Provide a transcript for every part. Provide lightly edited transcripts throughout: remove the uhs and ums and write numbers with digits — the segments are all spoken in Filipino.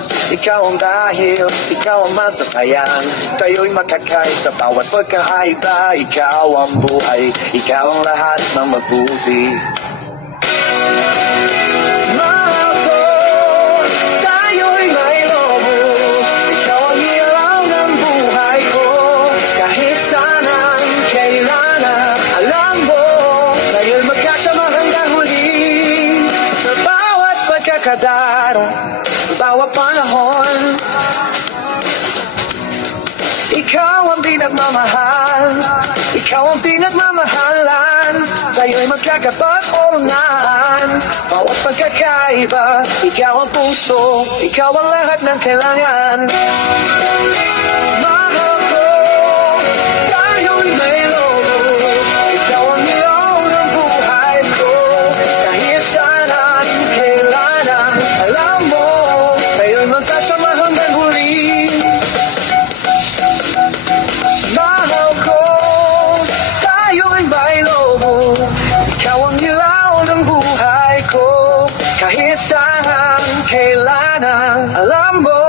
oras. Ikaw ang dahil, ikaw ang masasayang. Tayo'y makakain sa bawat pagkakaiba. Ikaw ang buhay, ikaw ang lahat ng mabuti. Mahal ko, tayo'y may lobo. Ikaw ang ilaw ng buhay ko. Kahit saan ang kailangan, alam mo, tayo'y magkasama hanggang huli. Sa bawat pagkakadaro, bawat panahon, ikaw ang pinagmamahal, ikaw ang pinagmamahalan. Tayo'y magkakapag-unahan. Bawat pagkakaiba, ikaw ang puso, ikaw ang lahat ng kailangan. Mahal ko, tayo'y may lobo. Ikaw ang ilaw ng buhay ko. Kahit saan ang kailangan, alam mo, tayo'y magkasama hanggang huli. Mahal ko, tayo'y may lobo. Ikaw ang ilaw ng buhay ko. Kahit saan ang kailangan, alam mo,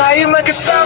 tayo'y magkasama